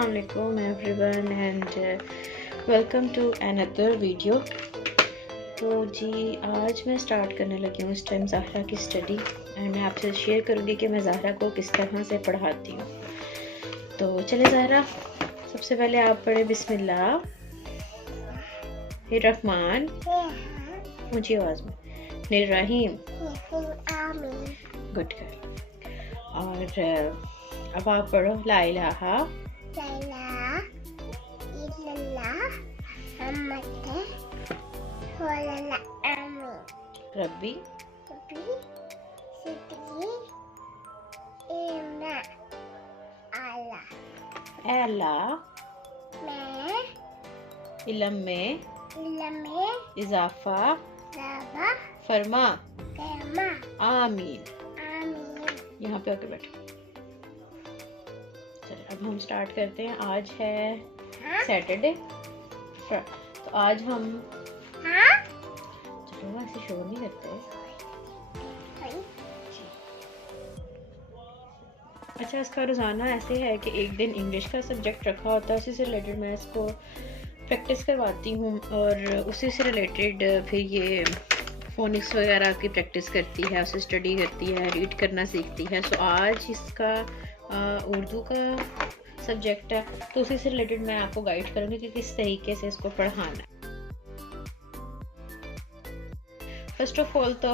Assalamu alaikum everyone and welcome to another video। तो जी आज मैं स्टार्ट करने लगी हूँ इस टाइम ज़हरा की स्टडी एंड मैं आपसे शेयर करूँगी कि मैं ज़हरा को किस तरह से पढ़ाती हूँ। तो चले ज़हरा, सबसे पहले आप पढ़े बिस्मिल्लाह रहमान, ऊंची आवाज़ में, निर्रहीम, गुड गर्ल। और अब आप पढ़ो ला इलाहा रब्बी अल्लाह इल्म में इजाफा फरमा आमीन। यहाँ पे आकर बैठो। चलिए अब हम स्टार्ट करते हैं। आज है सैटरडे, तो आज हम चलो ऐसे शोर नहीं करते। अच्छा, इसका रोज़ाना ऐसे है कि एक दिन इंग्लिश का सब्जेक्ट रखा होता है, उसी से रिलेटेड मैं इसको प्रैक्टिस करवाती हूँ और उसी से रिलेटेड फिर ये फोनिक्स वगैरह की प्रैक्टिस करती है, उसे स्टडी करती है, रीड करना सीखती है। सो आज इसका उर्दू का सब्जेक्ट है, तो उसी से रिलेटेड मैं आपको गाइड करूँगी कि किस तरीके से इसको पढ़ाना है। फर्स्ट ऑफ ऑल तो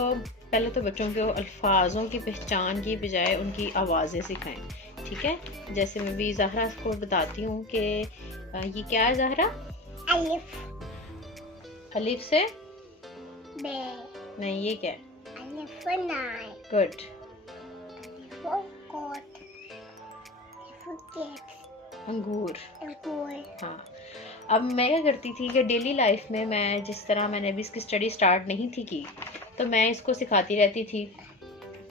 पहले तो बच्चों को अल्फाजों की पहचान की बजाय उनकी आवाज़ें सिखाएं, ठीक है। जैसे मैं भी ज़हरा को बताती हूँ कि ये क्या है ज़हरा? अलिफ। अलिफ से बे। नहीं, ये क्या है? अलिफ नाइन। गुड। अंगूर। हाँ, अब मैं क्या करती थी कि डेली लाइफ में मैं जिस तरह मैंने अभी इसकी स्टडी स्टार्ट नहीं थी की, तो मैं इसको सिखाती रहती थी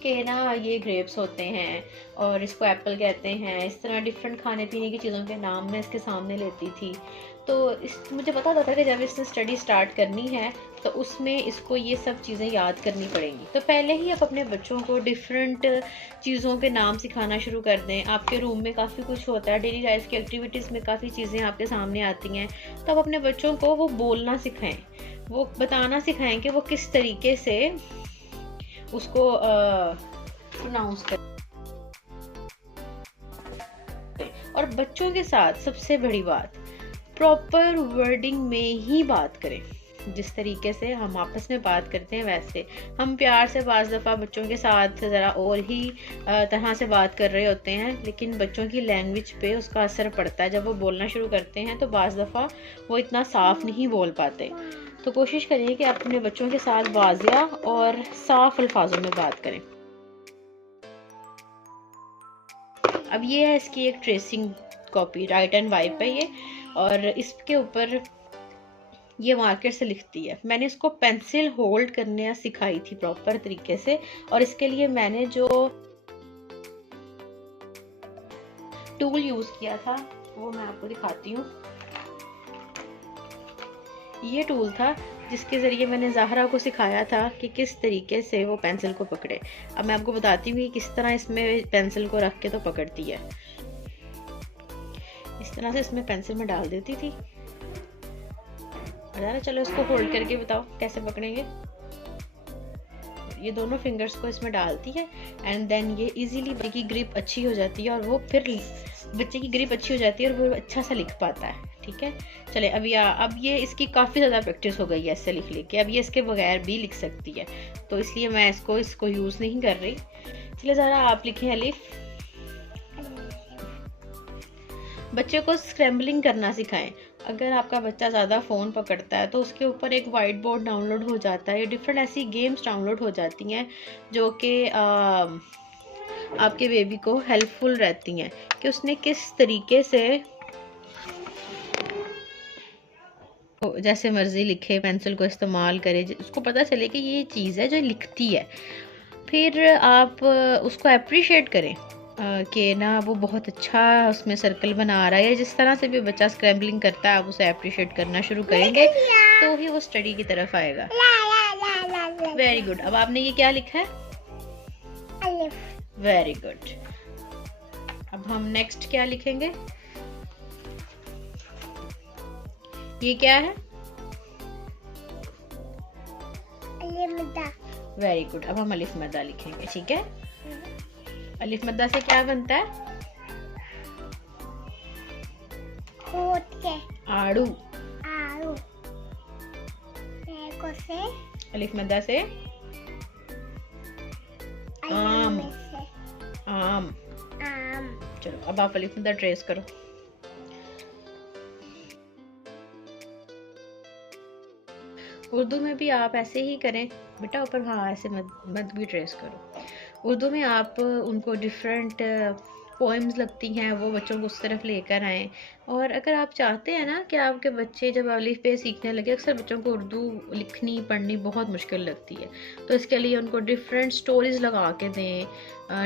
कि ना ये ग्रेप्स होते हैं और इसको एप्पल कहते हैं, इस तरह डिफरेंट खाने पीने की चीज़ों के नाम मैं इसके सामने लेती थी। तो मुझे पता था कि जब इसने स्टडी स्टार्ट करनी है तो उसमें इसको ये सब चीज़ें याद करनी पड़ेंगी। तो पहले ही आप अपने बच्चों को डिफरेंट चीज़ों के नाम सिखाना शुरू कर दें। आपके रूम में काफ़ी कुछ होता है, डेली लाइफ की एक्टिविटीज़ में काफ़ी चीज़ें आपके सामने आती हैं, तो आप अपने बच्चों को वो बोलना सिखाएं, वो बताना सिखाएं कि वो किस तरीके से उसको प्रोनाउंस करें। और बच्चों के साथ सबसे बड़ी बात, प्रॉपर वर्डिंग में ही बात करें। जिस तरीके से हम आपस में बात करते हैं वैसे हम प्यार से बाज़ दफ़ा बच्चों के साथ ज़रा और ही तरह से बात कर रहे होते हैं, लेकिन बच्चों की लैंग्वेज पे उसका असर पड़ता है। जब वो बोलना शुरू करते हैं तो बाज़ दफ़ा वो इतना साफ नहीं बोल पाते। तो कोशिश करिए कि आप अपने बच्चों के साथ वाज़िया और साफ अल्फाजों में बात करें। अब ये है इसकी एक tracing copy, right and wipe है ये, और इसके ऊपर ये मार्कर से लिखती है। मैंने इसको पेंसिल होल्ड करने सिखाई थी प्रॉपर तरीके से, और इसके लिए मैंने जो टूल यूज किया था वो मैं आपको दिखाती हूँ। ये टूल था जिसके ज़रिए मैंने ज़हरा को सिखाया था कि किस तरीके से वो पेंसिल को पकड़े। अब मैं आपको बताती हूँ कि किस तरह इसमें पेंसिल को रख के तो पकड़ती है। इस तरह से इसमें पेंसिल में डाल देती थी। अरे चलो इसको होल्ड करके बताओ कैसे पकड़ेंगे। ये दोनों फिंगर्स को इसमें डालती है एंड देन ये इजीली बच्चे की ग्रिप अच्छी हो जाती है, और वो फिर बच्चे की ग्रिप अच्छी हो जाती है और वो अच्छा सा लिख पाता है, ठीक है। चले अब ये इसकी काफ़ी ज़्यादा प्रैक्टिस हो गई है इससे लिख के, अब ये इसके बगैर भी लिख सकती है, तो इसलिए मैं इसको यूज़ नहीं कर रही। चले ज़रा आप लिखें अलिफ। बच्चे को स्क्रैम्बलिंग करना सिखाएं। अगर आपका बच्चा ज़्यादा फ़ोन पकड़ता है तो उसके ऊपर एक वाइट बोर्ड डाउनलोड हो जाता है, डिफरेंट ऐसी गेम्स डाउनलोड हो जाती हैं जो कि आपके बेबी को हेल्पफुल रहती हैं कि उसने किस तरीके से जैसे मर्जी लिखे, पेंसिल को इस्तेमाल करे, उसको पता चले कि ये चीज़ है जो लिखती है। फिर आप उसको अप्रिशिएट करें कि ना वो बहुत अच्छा उसमें सर्कल बना रहा है। जिस तरह से भी बच्चा स्क्रैम्बलिंग करता है आप उसे अप्रिशिएट करना शुरू करेंगे तो ही वो स्टडी की तरफ आएगा। Very good. अब आपने ये क्या लिखा है? अलिफ। Very good. अब हम नेक्स्ट क्या लिखेंगे? ये क्या है? अलिफ वेरी गुड। अब हम अलिफ मद्दा लिखेंगे, ठीक है? अलिफ मद्दा से क्या बनता है? आड़ू। आड़ू से अलिफ मद्दा से आम। आम। आम। चलो अब आप अलिफ मद्दा ट्रेस करो। उर्दू में भी आप ऐसे ही करें बेटा, ऊपर हाँ ऐसे मत भी ट्रेस करो। उर्दू में आप उनको डिफरेंट पोएम्स लगती हैं, वो बच्चों को उस तरफ लेकर आएँ। और अगर आप चाहते हैं ना कि आपके बच्चे जब अलिफ बे सीखने लगे, अक्सर बच्चों को उर्दू लिखनी पढ़नी बहुत मुश्किल लगती है, तो इसके लिए उनको डिफरेंट स्टोरीज़ लगा के दें,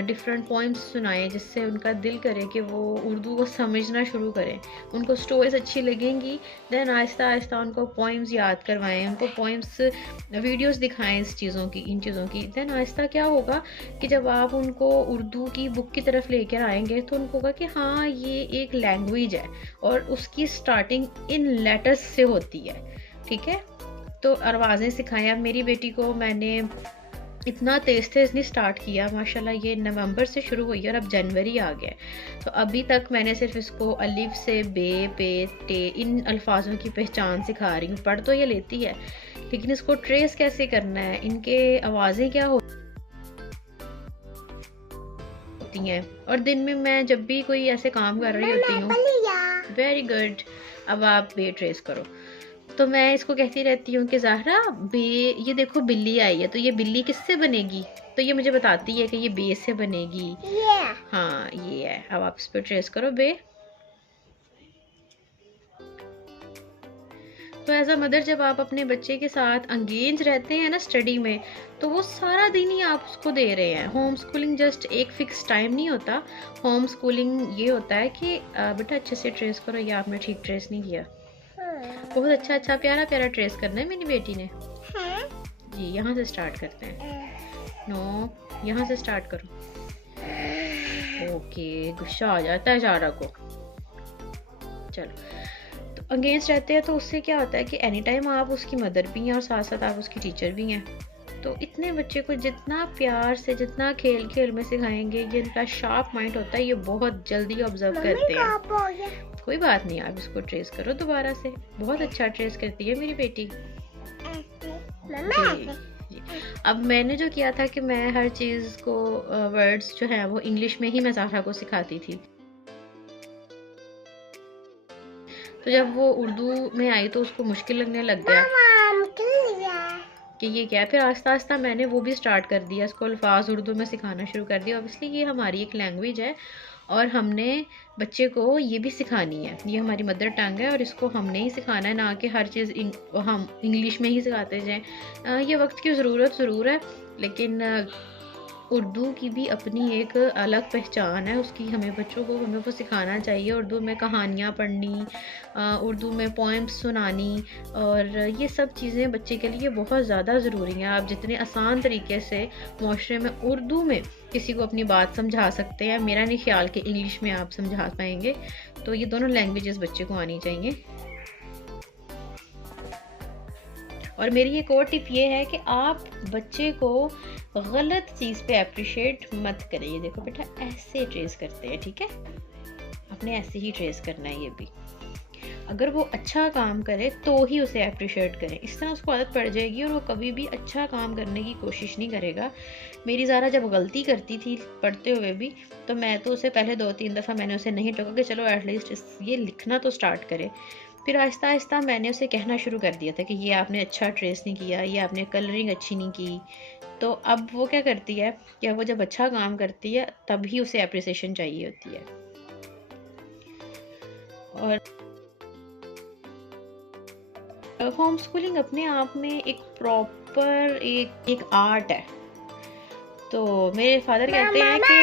डिफरेंट पोएम्स सुनाएं, जिससे उनका दिल करे कि वो उर्दू को समझना शुरू करें। उनको स्टोरीज अच्छी लगेंगी, देन आहिस्ता आहिस्ता उनको पोएम्स याद करवाएं, उनको पोएम्स वीडियोस दिखाएं इन चीज़ों की। देन आहिस्ता क्या होगा कि जब आप उनको उर्दू की बुक की तरफ लेकर आएंगे तो उनको होगा कि हाँ ये एक लैंग्वेज है और उसकी स्टार्टिंग इन लेटर्स से होती है, ठीक है? तो आवाज़ें सिखाएं। अब मेरी बेटी को मैंने इतना तेज़ नहीं स्टार्ट किया, माशाल्लाह ये नवंबर से शुरू हुई है और अब जनवरी आ गया, तो अभी तक मैंने सिर्फ इसको अलिफ से बे पे टे इन अल्फाजों की पहचान सिखा रही हूँ। पढ़ तो ये लेती है, लेकिन इसको ट्रेस कैसे करना है, इनके आवाज़ें क्या होती हैं। और दिन में मैं जब भी कोई ऐसे काम कर रही होती हूँ, वेरी गुड, अब आप बे ट्रेस करो, तो मैं इसको कहती रहती हूँ कि ज़ाहरा बे, ये देखो बिल्ली आई है, तो ये बिल्ली किससे बनेगी? तो ये मुझे बताती है कि ये बे से बनेगी। हाँ ये है। अब आप इस पर ट्रेस करो बे। तो एज अ मदर जब आप अपने बच्चे के साथ एंगेज रहते हैं ना स्टडी में, तो वो सारा दिन ही आप उसको दे रहे हैं। होम स्कूलिंग जस्ट एक फिक्स टाइम नहीं होता। होम स्कूलिंग ये होता है कि बेटा अच्छे से ट्रेस करो, या आपने ठीक ट्रेस नहीं किया, बहुत अच्छा प्यारा ट्रेस करना है मेरी बेटी ने। जी यहाँ से स्टार्ट करते हैं। नो, यहाँ से स्टार्ट करो। ओके, गुस्सा आ जाता है जारा को। चलो, तो अगेंस्ट रहते हैं तो उससे क्या होता है कि एनी टाइम आप उसकी मदर भी हैं और साथ साथ आप उसकी टीचर भी हैं। तो इतने बच्चे को जितना प्यार से, जितना खेल खेल में सिखाएंगे, ये इनका शार्प माइंड होता है, ये बहुत जल्दी ऑब्जर्व करते हैं। कोई बात नहीं, आप इसको ट्रेस करो दोबारा से, बहुत अच्छा ट्रेस करती है मेरी बेटी। जी। अब मैंने जो किया था कि मैं हर चीज़ को वर्ड्स जो है वो इंग्लिश में ही मैं ज़ाहरा को सिखाती थी। तो जब वो उर्दू में आई तो उसको मुश्किल लगने लग गया कि ये क्या है। फिर आस्ता आस्ता मैंने वो भी स्टार्ट कर दिया, इसको अल्फाज उर्दू में सिखाना शुरू कर दिया। ऑब्वियसली ये हमारी एक लैंग्वेज है और हमने बच्चे को ये भी सिखानी है, ये हमारी मदर टंग है और इसको हमने ही सिखाना है, ना कि हर चीज़ हम इंग्लिश में ही सिखाते जाएं। ये वक्त की ज़रूरत ज़रूर है, लेकिन उर्दू की भी अपनी एक अलग पहचान है उसकी। हमें बच्चों को हमें वो सिखाना चाहिए। उर्दू में कहानियाँ पढ़नी, उर्दू में पोएम्स सुनानी, और ये सब चीज़ें बच्चे के लिए बहुत ज़्यादा ज़रूरी हैं। आप जितने आसान तरीके से माशरे में उर्दू में किसी को अपनी बात समझा सकते हैं, मेरा नहीं ख्याल कि इंग्लिश में आप समझा पाएंगे। तो ये दोनों लैंग्वेजेस बच्चे को आनी चाहिए। और मेरी एक और टिप ये है कि आप बच्चे को गलत चीज़ पे अप्रिशिएट मत करें। ये देखो बेटा, ऐसे ट्रेस करते हैं, ठीक है? आपने ऐसे ही ट्रेस करना है। ये भी अगर वो अच्छा काम करे तो ही उसे अप्रिशिएट करें, इस तरह उसको आदत पड़ जाएगी और वो कभी भी अच्छा काम करने की कोशिश नहीं करेगा। मेरी ज़ारा जब गलती करती थी पढ़ते हुए भी, तो मैं तो उसे पहले 2-3 दफ़ा मैंने उसे नहीं टोका कि चलो एटलीस्ट ये लिखना तो स्टार्ट करे। फिर आहिस्ता आहिस्ता मैंने उसे कहना शुरू कर दिया था कि ये आपने अच्छा ट्रेस नहीं किया, ये आपने कलरिंग अच्छी नहीं की। तो अब वो क्या करती है कि वो जब अच्छा काम करती है तभी उसे अप्रिसिएशन चाहिए होती है। और होम स्कूलिंग अपने आप में एक प्रॉपर एक आर्ट है। तो मेरे फादर कहते हैं कि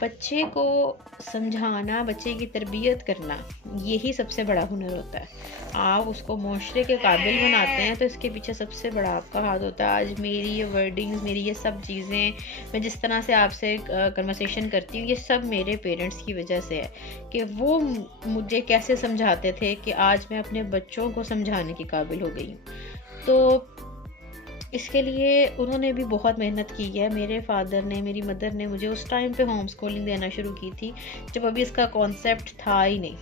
बच्चे को समझाना, बच्चे की तरबियत करना, यही सबसे बड़ा हुनर होता है। आप उसको माशरे के काबिल बनाते हैं तो इसके पीछे सबसे बड़ा आपका हाथ होता है। आज मेरी ये वर्डिंग्स, मेरी ये सब चीज़ें, मैं जिस तरह से आपसे कन्वर्सेशन करती हूँ, ये सब मेरे पेरेंट्स की वजह से है कि वो मुझे कैसे समझाते थे कि आज मैं अपने बच्चों को समझाने के काबिल हो गई हूँ। तो इसके लिए उन्होंने भी बहुत मेहनत की है। मेरे फादर ने, मेरी मदर ने मुझे उस टाइम पे होम स्कूलिंग देना शुरू की थी जब अभी इसका कॉन्सेप्ट था ही नहीं।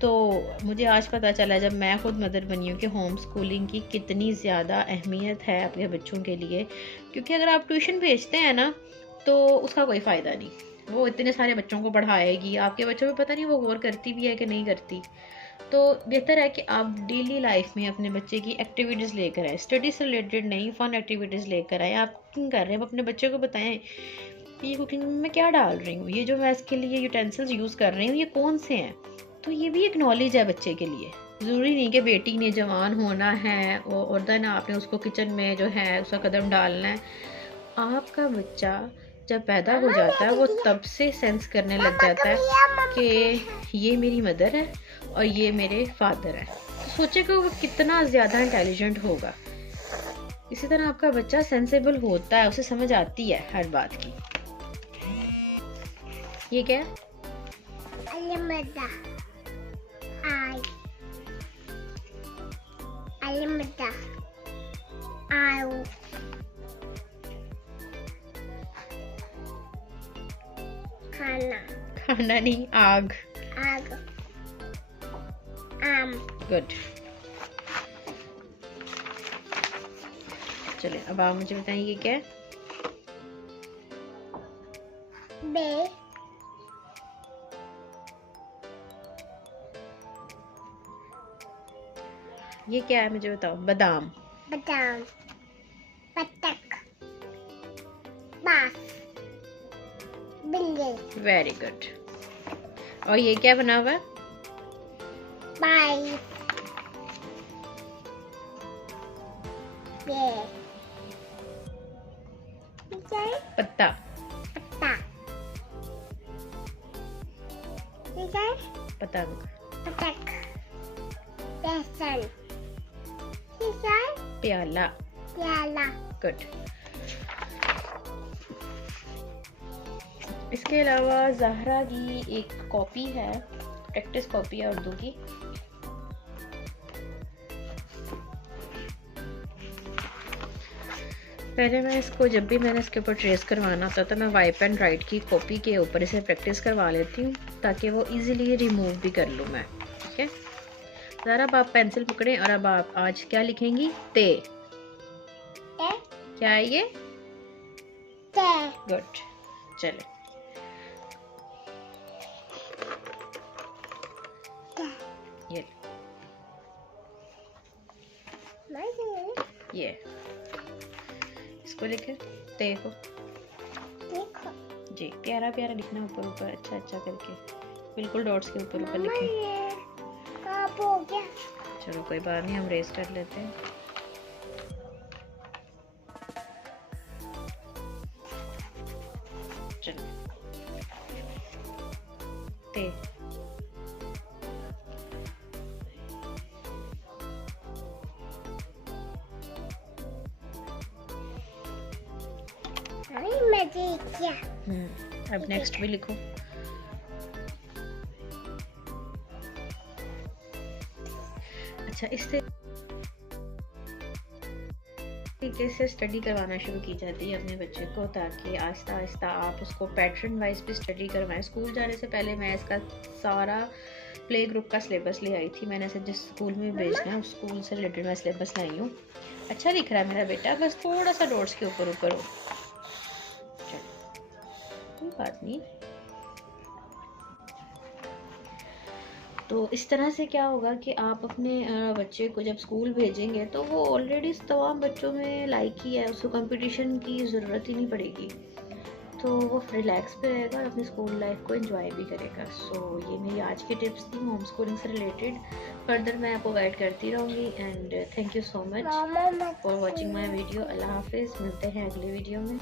तो मुझे आज पता चला जब मैं खुद मदर बनी हूँ कि होम स्कूलिंग की कितनी ज़्यादा अहमियत है अपने बच्चों के लिए। क्योंकि अगर आप ट्यूशन भेजते हैं ना तो उसका कोई फ़ायदा नहीं, वो इतने सारे बच्चों को पढ़ाएगी, आपके बच्चों में पता नहीं वो गौर करती भी है कि नहीं करती। तो बेहतर है कि आप डेली लाइफ में अपने बच्चे की एक्टिविटीज़ लेकर आए, स्टडी से रिलेटेड नहीं, फ़न एक्टिविटीज़ लेकर आए। आप कुकिंग कर रहे हैं, अपने बच्चे को बताएं कि ये कुकिंग में मैं क्या डाल रही हूँ, ये जो मैं इसके लिए यूटेंसिल्स यूज़ कर रही हूँ ये कौन से हैं। तो ये भी एक नॉलेज है बच्चे के लिए। ज़रूरी नहीं कि बेटी ने जवान होना है और देन आपने उसको किचन में जो है उसका कदम डालना है। आपका बच्चा जब पैदा हो जाता है वो तब से सेंस करने लग जाता है कि ये मेरी मदर है और ये मेरे फादर है। तो सोचे कि वो कितना ज़्यादा इंटेलिजेंट होगा। इसी तरह आपका बच्चा सेंसेबल होता है, उसे समझ आती है हर बात की। ये क्या है? खाना नहीं, आग। गुड। चलिए अब आप मुझे बताइए ये क्या है? बे। ये क्या है मुझे बताओ? बादाम। बतख। बास। बिल्ली। Very good. और ये क्या बना हुआ है? बाई। पत्ता। पतंग। प्याला। गुड। इसके अलावा ज़हरा की एक कॉपी है, प्रैक्टिस कॉपी है उर्दू की। पहले मैं इसको जब भी मैंने इसके ऊपर ट्रेस करवाना होता तो मैं वाइप एंड राइट की कॉपी के ऊपर इसे प्रैक्टिस करवा लेती हूँ ताकि वो इजीली रिमूव भी कर लूँ मैं। ठीक है, ज़रा अब आप पेंसिल पकड़ें और अब आप आज क्या लिखेंगी? ते। क्या है ये? गुड। चले ये इसको लिखे ते को जी, प्यारा प्यारा लिखना, ऊपर ऊपर अच्छा अच्छा करके, बिल्कुल डॉट्स के ऊपर ऊपर लिखें। चलो कोई बात नहीं, हम रेस कर लेते हैं। चलो ते। अब नेक्स्ट भी लिखो। अच्छा, इस तरीके से स्टडी करवाना शुरू की जाती है अपने बच्चे को ताकि आहिस्ता आहिस्ता आप उसको पैटर्न वाइज भी स्टडी करवाएं। स्कूल जाने से पहले मैं इसका सारा प्ले ग्रुप का सिलेबस ले आई थी। मैंने इसे जिस स्कूल में भेजना है उस स्कूल से रिलेटेड मैं सिलेबस लाई हूँ। अच्छा लिख रहा है मेरा बेटा, बस थोड़ा सा डॉट्स के ऊपर ऊपर हो। कोई बात नहीं। तो इस तरह से क्या होगा कि आप अपने बच्चे को जब स्कूल भेजेंगे तो वो ऑलरेडी तमाम बच्चों में लाइक ही है, उसको कंपटीशन की ज़रूरत ही नहीं पड़ेगी। तो वो रिलैक्स पे रहेगा और अपनी स्कूल लाइफ को एंजॉय भी करेगा। सो ये मेरी आज की टिप्स थी होम स्कूलिंग से रिलेटेड। फर्दर मैं आपको गाइड करती रहूँगी। And thank you so much for watching my video. अल्लाह हाफिज़, मिलते हैं अगले वीडियो में।